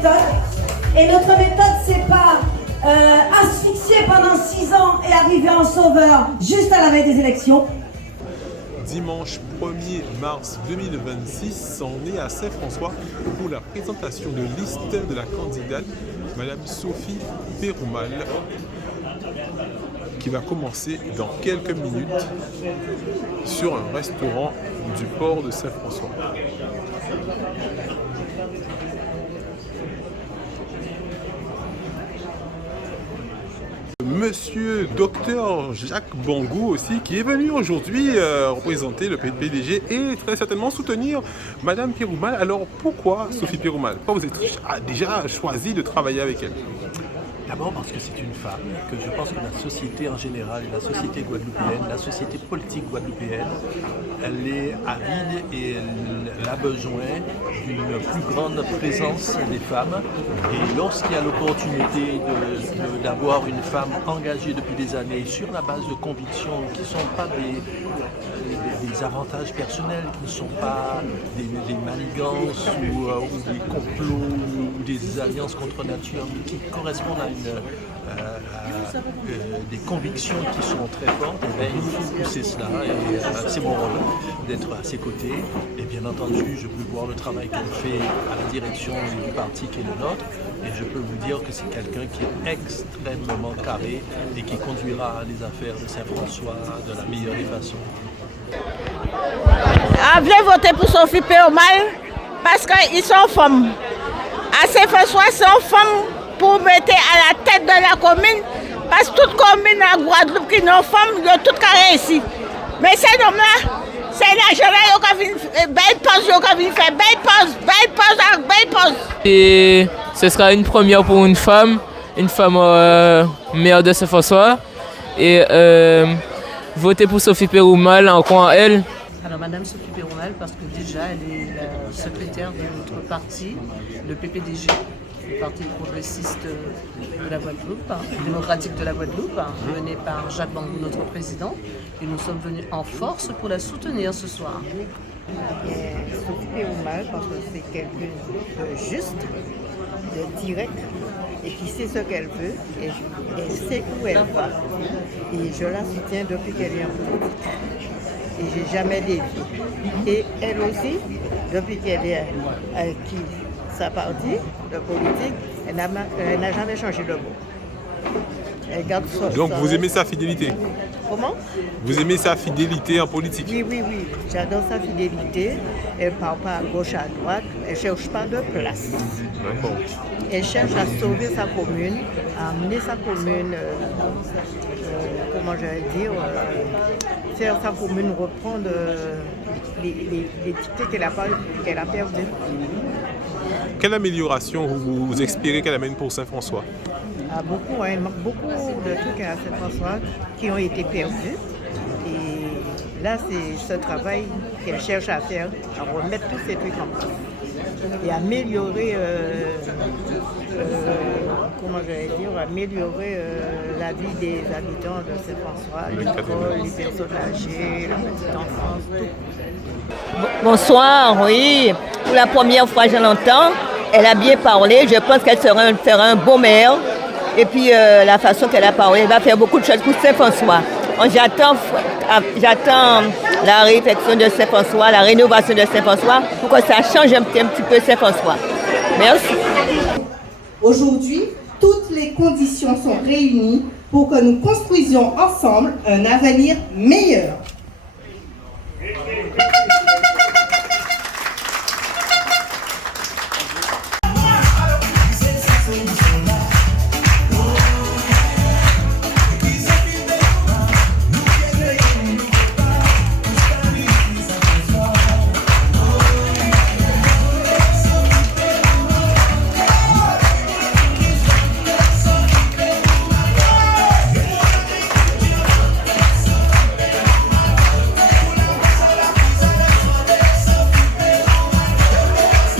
méthode. Et notre méthode, c'est pas asphyxier pendant 6 ans et arriver en sauveur juste à la veille des élections. Dimanche 1er mars 2026, s'en est à Saint-François pour la présentation de liste de la candidate Madame Sophie Pérumal, qui va commencer dans quelques minutes sur un restaurant du port de Saint-François. Monsieur Docteur Jacques Bangou aussi, qui est venu aujourd'hui représenter le PDG et très certainement soutenir Madame Pérumal. Alors pourquoi Sophie Pérumal? Pourquoi vous avez déjà choisi de travailler avec elle? D'abord parce que c'est une femme, que je pense que la société en général, la société guadeloupéenne, la société politique guadeloupéenne, elle est avide et elle a besoin d'une plus grande présence des femmes. Et lorsqu'il y a l'opportunité d'avoir une femme engagée depuis des années sur la base de convictions qui ne sont pas des avantages personnels, qui ne sont pas des manigances ou des complots ou des alliances contre nature, mais qui correspondent à des convictions qui sont très fortes, et bien, il faut pousser cela et c'est mon rôle d'être à ses côtés. Et bien entendu, je peux voir le travail qu'elle fait à la direction du parti qui est le nôtre, et je peux vous dire que c'est quelqu'un qui est extrêmement carré et qui conduira les affaires de Saint-François de la meilleure des façons. Venez voter pour Sophie Pérumal parce qu'ils sont femmes. À Saint-François, ils sont femmes pour mettre à la tête de la commune, parce que toute commune à Guadeloupe qui n'ont femmes, ils ont tout carré ici. Mais ces hommes-là, c'est l'argent qui vient faire belle pause. Et ce sera une première pour une femme maire de Saint-François. Et voter pour Sophie Pérumal, en croyant elle. Alors Madame Sophie Pérumal, parce que déjà elle est la secrétaire de notre parti, le PPDG, le Parti progressiste de la Guadeloupe, démocratique de la Guadeloupe, mené par Jacques Bangou, notre président. Et nous sommes venus en force pour la soutenir ce soir. Sophie Pérumal, parce que c'est quelqu'un de juste, de direct, et qui sait ce qu'elle veut, et elle sait où elle va. Et je la soutiens depuis qu'elle est en politique. Et j'ai jamais dévié. Et elle aussi, depuis qu'elle est acquis sa partie de politique, elle n'a jamais changé de mot. Elle garde Donc vous aimez sa fidélité? Comment? Vous aimez sa fidélité en politique? Oui. J'adore sa fidélité. Elle ne part pas à gauche, à droite. Elle ne cherche pas de place. D'accord. Elle cherche à sauver sa commune, à amener sa commune, faire sa commune reprendre les dictées qu'elle a perdues. Quelle amélioration vous espérez qu'elle amène pour Saint-François? Beaucoup, il manque beaucoup de trucs à Saint-François qui ont été perdus. Et là, c'est ce travail qu'elle cherche à faire, à remettre tous ces trucs en place. Et améliorer, la vie des habitants de Saint-François, l'école, les personnes âgées, la petite enfance, tout. Bonsoir, oui. Pour la première fois, je l'entends. Elle a bien parlé. Je pense qu'elle sera un beau maire. Et puis, la façon qu'elle a parlé, elle va faire beaucoup de choses pour Saint-François. J'attends la réflexion de Saint-François, la rénovation de Saint-François, pour que ça change un petit peu Saint-François. Merci. Aujourd'hui, toutes les conditions sont réunies pour que nous construisions ensemble un avenir meilleur.